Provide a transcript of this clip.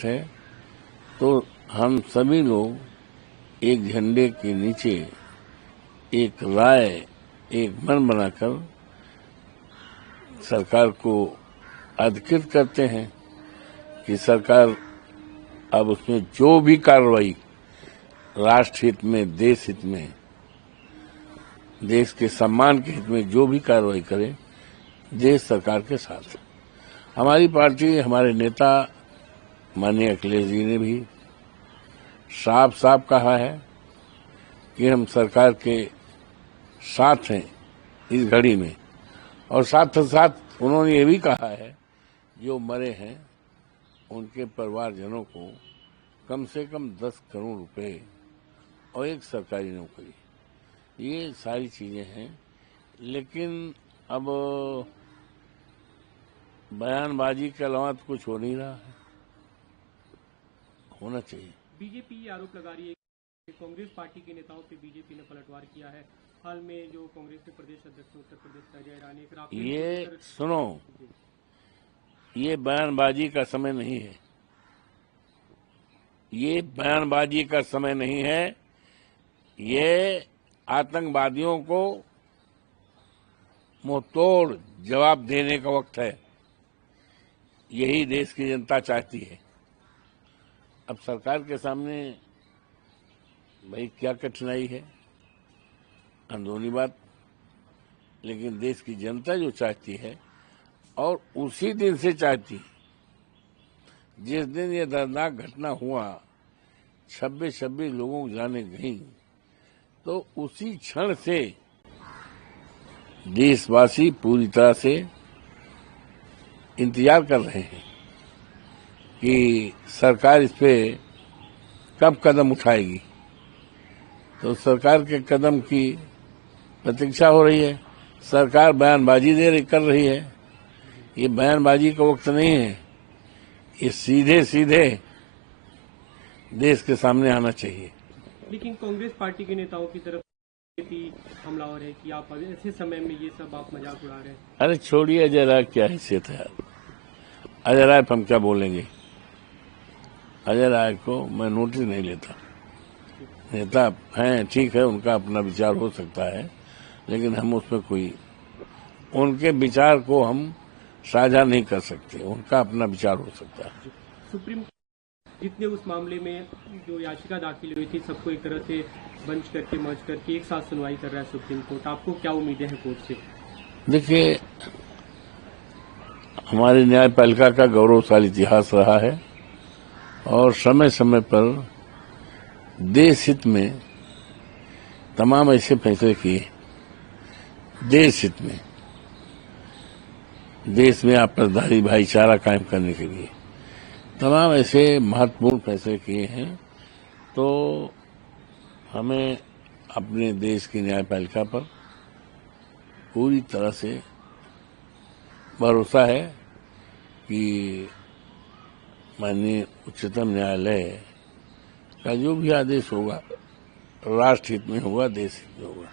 है तो हम सभी लोग एक झंडे के नीचे एक राय, एक मन बनाकर सरकार को अधिकृत करते हैं कि सरकार अब उसमें जो भी कार्रवाई राष्ट्र हित में, देश हित में, देश के सम्मान के हित में जो भी कार्रवाई करे, देश सरकार के साथ है। हमारी पार्टी, हमारे नेता माननीय अखिलेश जी ने भी साफ साफ कहा है कि हम सरकार के साथ हैं इस घड़ी में, और साथ साथ उन्होंने ये भी कहा है जो मरे हैं उनके परिवारजनों को कम से कम 10 करोड़ रुपए और एक सरकारी नौकरी, ये सारी चीजें हैं। लेकिन अब बयानबाजी के अलावा तो कुछ हो नहीं रहा है, होना चाहिए। बीजेपी आरोप लगा रही है कि कांग्रेस पार्टी के नेताओं पे बीजेपी ने पलटवार किया है। हाल में जो कांग्रेस के प्रदेश अध्यक्ष उत्तर प्रदेश का अजय रानी, ये सुनो, ये बयानबाजी का समय नहीं है, ये बयानबाजी का समय नहीं है, ये आतंकवादियों को मुंहतोड़ जवाब देने का वक्त है। यही देश की जनता चाहती है। अब सरकार के सामने भाई क्या कठिनाई है, अंदरूनी बात, लेकिन देश की जनता जो चाहती है और उसी दिन से चाहती है जिस दिन ये दर्दनाक घटना हुआ, 26 लोगों की जानें गई, तो उसी क्षण से देशवासी पूरी तरह से इंतजार कर रहे हैं कि सरकार इस पे कब कदम उठाएगी। तो सरकार के कदम की प्रतीक्षा हो रही है। सरकार बयानबाजी कर रही है, ये बयानबाजी का वक्त नहीं है, ये सीधे सीधे देश के सामने आना चाहिए। लेकिन कांग्रेस पार्टी के नेताओं की तरफ हमलावर है कि आप ऐसे समय में ये सब आप मजाक उड़ा रहे हैं। अरे छोड़िए, अजय राय क्या हैसियत है। अजय राय हम क्या बोलेंगे, अजय राय को मैं नोटिस नहीं लेता। नेता हैं, ठीक है, उनका अपना विचार हो सकता है, लेकिन हम उसमें कोई, उनके विचार को हम साझा नहीं कर सकते, उनका अपना विचार हो सकता है। सुप्रीम जितने उस मामले में जो याचिका दाखिल हुई थी, सबको एक तरह से बंच करके, मर्ज करके एक साथ सुनवाई कर रहा है सुप्रीम कोर्ट, आपको क्या उम्मीदें हैं कोर्ट से? देखिए, हमारी न्यायपालिका का गौरवशाली इतिहास रहा है और समय समय पर देश हित में तमाम ऐसे फैसले किए, देश हित में, देश में आपसदारी भाईचारा कायम करने के लिए तमाम ऐसे महत्वपूर्ण फैसले किए हैं। तो हमें अपने देश की न्यायपालिका पर पूरी तरह से भरोसा है कि माननीय उच्चतम न्यायालय का जो भी आदेश होगा राष्ट्र हित में होगा, देश हित में होगा।